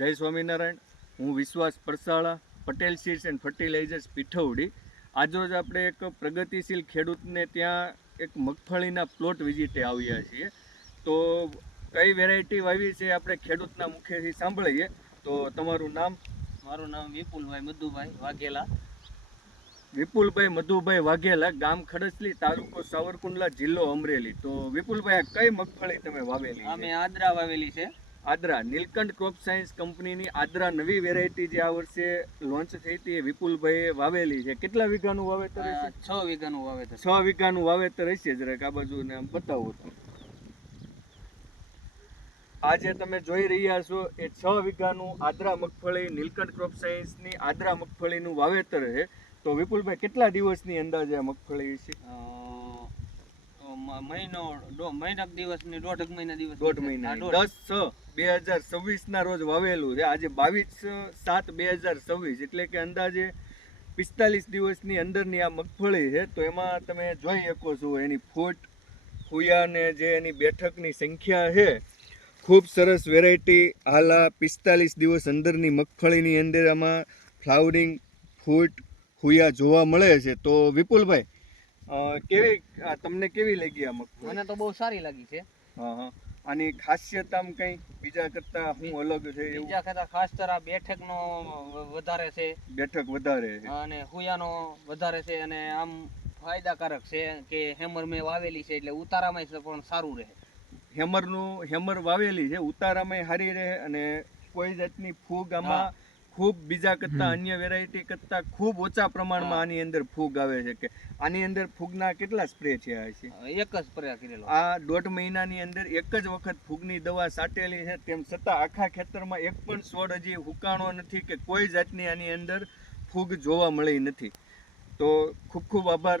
જય સ્વામિનારાયણ. હું વિશ્વાસ પરસાળા, Patel seeds and fertilizers Pithvadi. આજરોજ આપણે એક પ્રગતિશીલ ખેડૂતને ત્યાં એક મગફળીના પ્લોટ વિઝિટે આવ્યા છીએ. તો કઈ વેરાયટી વાવી છે આપણે ખેડૂતના મુખેથી સાંભળીએ. તો તમારું નામ? મારું નામ વિપુલભાઈ મધુભાઈ વાઘેલા. વિપુલભાઈ મધુભાઈ વાઘેલા, ગામ ખડસલી, તાલુકો સાવરકુંડલા, જિલ્લો અમરેલી. તો વિપુલભાઈ, આ કઈ મગફળી તમે વાવેલી? અમે આદરા વાવેલી છે. આદરા નીલકંઠ ક્રોપ સાયન્સ કંપનીની આદરા નવી વેરાયટી જે આ વર્ષે લોન્ચ થઈ હતી એ વિપુલભાઈએ વાવેલી છે. કેટલા વીઘાનું વાવેતર હશે? 6 વીઘાનું વાવેતર. 6 વીઘાનું વાવેતર હશે. જરાક આ બાજુ ને આમ બતાવો તો. આ જે તમે જોઈ રહ્યા છો એ 6 વીઘાનું આદરા મગફળી, નીલકંઠ ક્રોપ સાયન્સની આદરા મગફળીનું વાવેતર છે. તો વિપુલભાઈ, કેટલા દિવસની અંદાજે આ મગફળી છે? મહિના દિવસની, દોઢ મહિના દિવસ. દોઢ મહિના. 10/6/2026 ના રોજ વાવેલું છે. આજે 22/7/2026, એટલે કે અંદાજે 45 દિવસની અંદરની આ મગફળી છે. તો એમાં તમે જોઈ શકો છો એની ફૂટ, ફૂયાને જે એની બેઠકની સંખ્યા છે, ખૂબ સરસ વેરાયટી. હાલ 45 દિવસ અંદરની મગફળીની અંદર આમાં ફ્લાવરિંગ, ફૂટ, ફૂયા જોવા મળે છે. તો વિપુલભાઈ, તમને કેવી લાગી આ મગફળી? મને તો બહુ સારી લાગી છે. આની ખાસિયત આમ કઈ બીજા કરતા શું અલગ છે? બીજા કરતા ખાસ તર બેઠકનો વધારે છે. બેઠક વધારે છે અને હુયાનો વધારે છે. અને આમ ફાયદાકારક છે કે હેમર મેં વાવેલી છે એટલે ઉતારામાં પણ સારું રહે. હેમર વાવેલી છે, ઉતારામાં સારી રહે અને કોઈ જાતની ફૂગ આમાં ખૂબ બીજા કરતા, અન્ય વેરાયટી કરતા ખૂબ ઓછા પ્રમાણમાં આની અંદર ફૂગ આવે છે. કે આની અંદર ફૂગના કેટલા સ્પ્રે થયા છે? એક જ સ્પ્રે કરેલો. આ દોઢ મહિનાની અંદર એક જ વખત ફૂગની દવા છાંટેલી છે. તેમ છતાં આખા ખેતરમાં એક પણ છોડ હજી હુકાણો નથી કે કોઈ જાતની આની અંદર ફૂગ જોવા મળી નથી. તો ખૂબ ખૂબ આભાર.